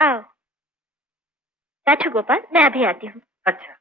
आओ बैठो गोपाल, मैं अभी आती हूँ। अच्छा।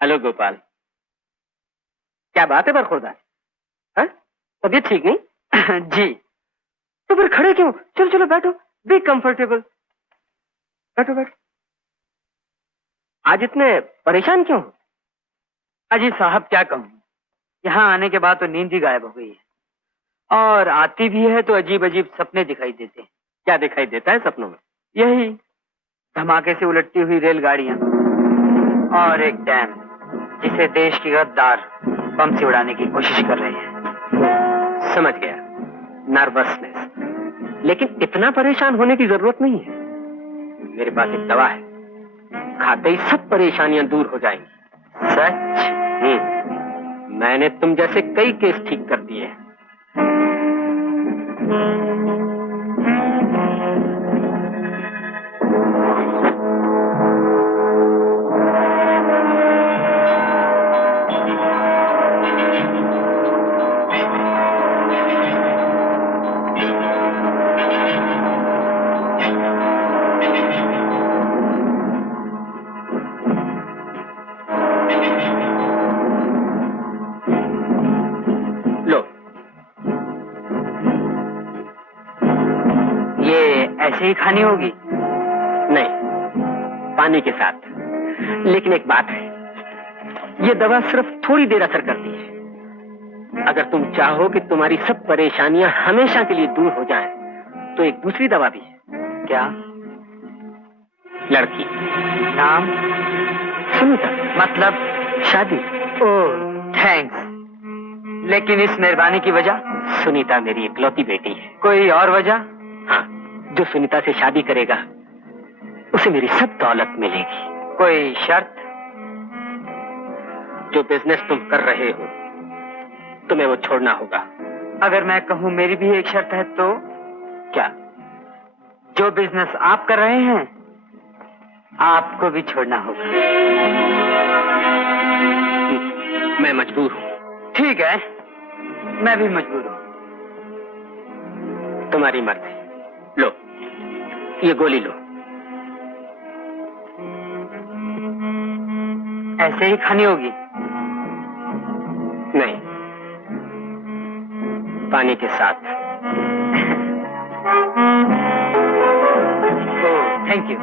हेलो गोपाल, क्या बात है बरखुरदार? तबीयत ठीक नहीं? जी। तो फिर खड़े क्यों? चलो चलो बैठो, बी कंफर्टेबल। बैठो बैठो। आज इतने परेशान क्यों? अजी साहब क्या कहूँ, यहाँ आने के बाद तो नींद ही गायब हो गई है, और आती भी है तो अजीब अजीब सपने दिखाई देते हैं। क्या दिखाई देता है सपनों में? यही धमाके से उलटती हुई रेलगाड़ियां और एक डैम जिसे देश की गद्दार बम से उड़ाने की कोशिश कर रहे हैं। समझ गया, नर्वसनेस। लेकिन इतना परेशान होने की जरूरत नहीं है। मेरे पास एक दवा है, खाते ही सब परेशानियां दूर हो जाएंगी। सच? मैंने तुम जैसे कई केस ठीक कर दिए हैं। ऐसे ही खानी होगी? नहीं, पानी के साथ। लेकिन एक बात है, ये दवा सिर्फ थोड़ी देर असर करती है। अगर तुम चाहो कि तुम्हारी सब परेशानियां हमेशा के लिए दूर हो जाएं, तो एक दूसरी दवा भी है। क्या? लड़की। नाम? सुनीता। मतलब शादी। ओह थैंक्स, लेकिन इस मेहरबानी की वजह? सुनीता मेरी इकलौती बेटी है। कोई और वजह? हाँ, जो सुनीता से शादी करेगा उसे मेरी सब दौलत मिलेगी। कोई शर्त? जो बिजनेस तुम कर रहे हो तुम्हें वो छोड़ना होगा। अगर मैं कहूं मेरी भी एक शर्त है तो? क्या? जो बिजनेस आप कर रहे हैं आपको भी छोड़ना होगा। मैं मजबूर हूं। ठीक है, मैं भी मजबूर हूं। तुम्हारी मर्जी। लो, ये गोली लो। ऐसे ही खानी होगी? नहीं, पानी के साथ। Oh thank you.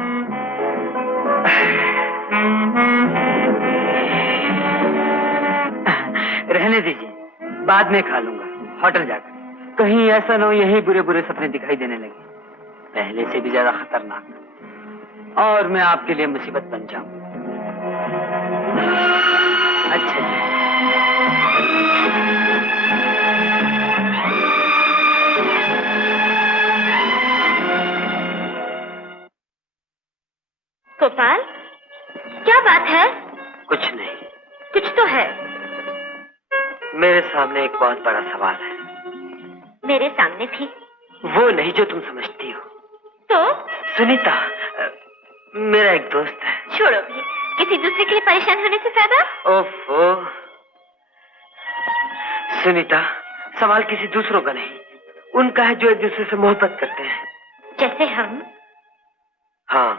रहने दीजिए, बाद में खा लूंगा होटल जाकर। कहीं ऐसा न हो यही बुरे बुरे सपने दिखाई देने लगे, पहले से भी ज्यादा खतरनाक, और मैं आपके लिए मुसीबत बन जाऊं। अच्छा जी। गोपाल, क्या बात है? कुछ नहीं। कुछ तो है। मेरे सामने एक बहुत बड़ा सवाल है। मेरे सामने भी? वो नहीं जो तुम समझती हो। तो? सुनीता मेरा एक दोस्त है। छोड़ो भी, किसी दूसरे के लिए परेशान होने से फायदा? ओफो सुनीता, सवाल किसी दूसरों का नहीं, उनका है जो एक दूसरे से मोहब्बत करते हैं। जैसे हम? हाँ,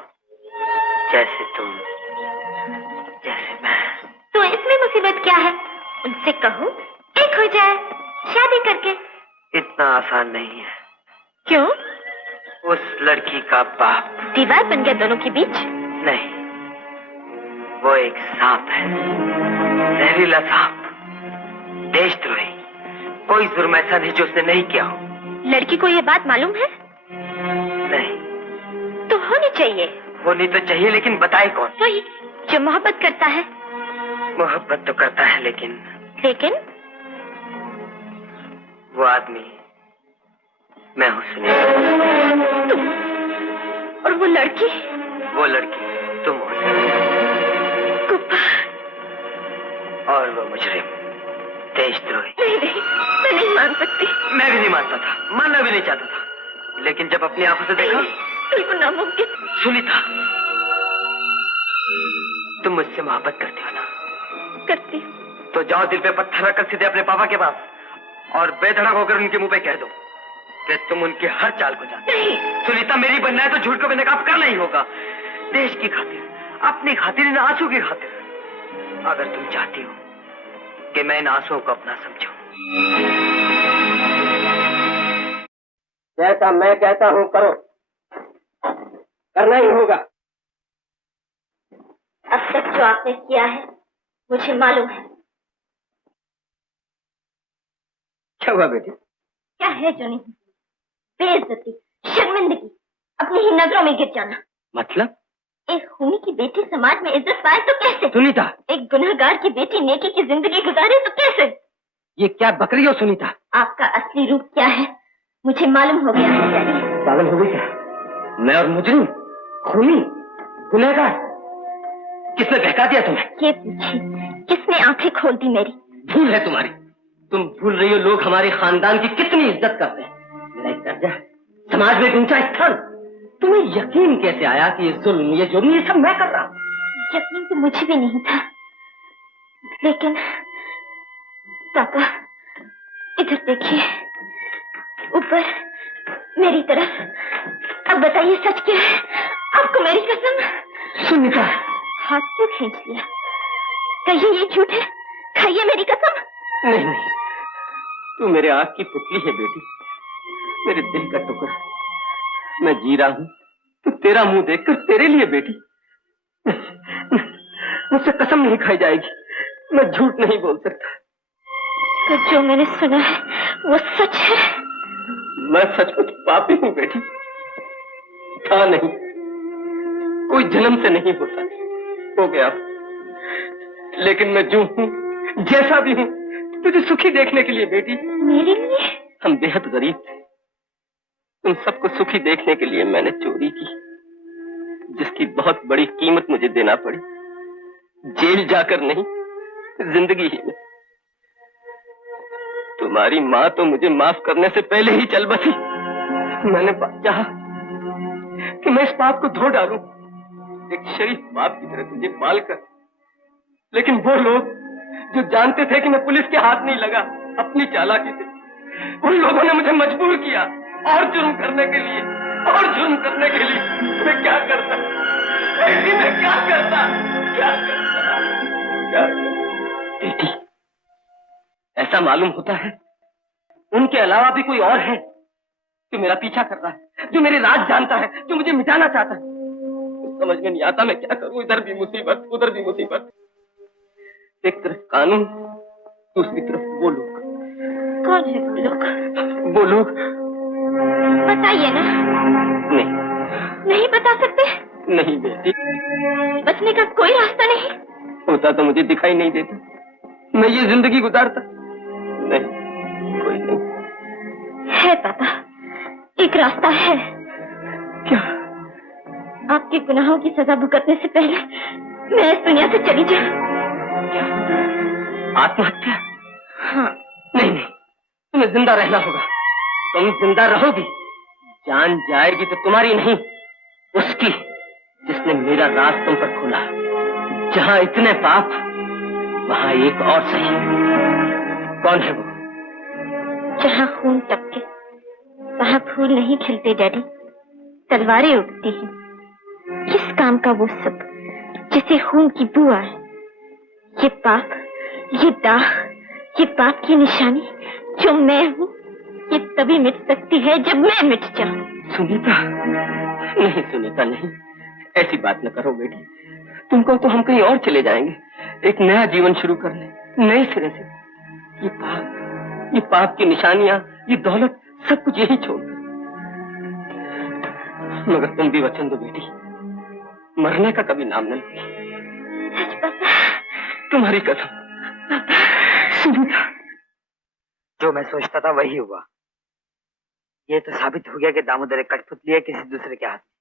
जैसे तुम, जैसे मैं। तो इसमें मुसीबत क्या है? उनसे कहो एक हो जाए शादी करके। इतना आसान नहीं है। क्यों? उस लड़की का बाप दीवार बन गया दोनों के बीच? नहीं, वो एक सांप है, जहरीला सांप, देशद्रोही। कोई जुर्म ऐसा नहीं जो उसने नहीं किया हो। लड़की को ये बात मालूम है? नहीं। तो होनी चाहिए। होनी तो चाहिए, लेकिन बताए कौन? वही जो मोहब्बत करता है। मोहब्बत तो करता है, लेकिन वो आदमी मैं हूं सुनीता। लड़की? वो लड़की तुम हो कुप्पा। और वो मुजरिम, देशद्रोही। नहीं नहीं, मैं नहीं मान सकती। मैं भी नहीं मानता था, मानना भी नहीं चाहता था, लेकिन जब अपनी आंखों से देखा। बिल्कुल नामुमकिन। सुनीता, तुम मुझसे मोहब्बत करती हो ना? करती। तो जाओ दिल पे पत्थर रखकर सीधे अपने पापा के पास और बेधड़क होकर उनके मुंह पे कह दो कि तुम उनकी हर चाल को जानते हो। नहीं। सुनीता, मेरी बनना है तो झूठ को बेनकाब करना ही होगा। देश की खातिर, अपनी खातिर, इन आंसू की खातिर। अगर तुम चाहती हो कि मैं इन आंसुओं को अपना समझूं। जैसा मैं कहता हूं करो, करना ही होगा। अब तक जो आपने किया है मुझे मालूम है। क्या हुआ बेटी? क्या है जो नहीं? बेइज्जती, शर्मिंदगी, अपनी ही नजरों में गिर जाना। मतलब? एक खूनी की बेटी समाज में इज्जत पाए तो कैसे? सुनीता, एक गुनहगार की बेटी नेकी की जिंदगी गुजारे तो कैसे? ये क्या बक रही हो सुनीता? आपका असली रूप क्या है मुझे मालूम हो गया है डैडी। पागल हो गई क्या? मैं और मुजरिम, खूनी, गुनहगार, किसने बहका दिया तुम्हें? ये पूछिए, किसने आंखें खोल दी मेरी? भूल है तुम्हारी। तुम भूल रही हो लोग हमारे खानदान की कितनी इज्जत करते हैं। मेरा एक दर्जा, समाज में एक ऊंचा स्थान। तुम्हें यकीन कैसे आया कि ये जुल्म, ये जुर्म, ये सब मैं कर रहा हूँ? यकीन तो मुझे भी नहीं था, लेकिन पापा इधर देखिए, ऊपर मेरी तरफ। अब बताइए सच क्या है? आपको मेरी कसम। सुनीता, हाथ क्यों खींच लिया? कहिए ये झूठ है, खाइए मेरी कसम। नहीं नहीं, तू मेरे आँख की पुतली है बेटी, मेरे दिल का टुकड़ा। मैं जी रहा हूँ तो तेरा मुंह देखकर तेरे लिए बेटी। मुझसे कसम नहीं खाई जाएगी, मैं झूठ नहीं बोल सकता। तो जो मैंने सुना है वो सच है? मैं सचमुच पापी हूँ बेटी। था नहीं, कोई जन्म से नहीं होता, हो गया। लेकिन मैं जो हूँ, जैसा भी हूँ, तुझे सुखी देखने के लिए बेटी। मेरे लिए? हम बेहद गरीब थे, उन सबको सुखी देखने के लिए मैंने चोरी की, जिसकी बहुत बड़ी कीमत मुझे देना पड़ी। जेल जाकर नहीं, जिंदगी ही में। तुम्हारी माँ तो मुझे माफ करने से पहले ही चल बसी। मैंने चाहा कि मैं इस पाप को धो डालूं, एक शरीफ बाप की तरह तुझे पालकर। लेकिन वो लोग जो जानते थे कि मैं पुलिस के हाथ नहीं लगा, अपनी चालाकी से उन लोगों ने मुझे मजबूर किया और जुर्म करने के लिए, और जुर्म करने के लिए। मैं क्या करता, मैं क्या करता, क्या करता, क्या करता? बेटी, ऐसा मालूम होता है उनके अलावा भी कोई और है जो मेरा पीछा कर रहा है, जो मेरे राज जानता है, जो मुझे मिटाना चाहता है। समझ में नहीं आता मैं क्या करूं। इधर भी मुसीबत, उधर भी मुसीबत। एक तरफ कानून, दूसरी तरफ वो लोग। कौन है वो लोग? वो लोग बताइए ना। नहीं बता सकते? नहीं बेटी, बचने का कोई रास्ता नहीं? होता तो मुझे दिखाई नहीं देता, मैं ये जिंदगी गुजारता। नहीं, कोई नहीं है पापा, एक रास्ता है। क्या? आपके गुनाहों की सजा भुगतने से पहले मैं इस दुनिया से चली जाऊं। आत्महत्या? हाँ। नहीं नहीं, तुम्हें जिंदा रहना होगा। तुम जिंदा रहोगी, जान जाएगी तो तुम्हारी नहीं, उसकी, जिसने मेरा राज तुम पर खोला। जहां इतने पाप, वहां एक और सही। कौन है वो? जहां खून टपके वहां फूल नहीं खिलते डैडी, तलवारें उगती हैं। किस काम का वो सब जिसे खून की बू आए? ये पाप, ये दाग, ये पाप की निशानी जो मैं हूँ, ये तभी मिट सकती है जब मैं मिट जाऊं। सुनीता, नहीं सुनीता नहीं, ऐसी बात न करो बेटी। तुमको तो हम कहीं और चले जाएंगे, एक नया जीवन शुरू करने, नए सिरे से। ये पाप की निशानियां, ये दौलत, सब कुछ यही छोड़। मगर तुम भी वचन दो बेटी, मरने का कभी नाम न लोगी। सच पापा? तुम्हारी कसम। सुनीता, जो मैं सोचता था वही हुआ। ये तो साबित हो गया कि दामोदर एक कठपुतली है किसी दूसरे के हाथ में।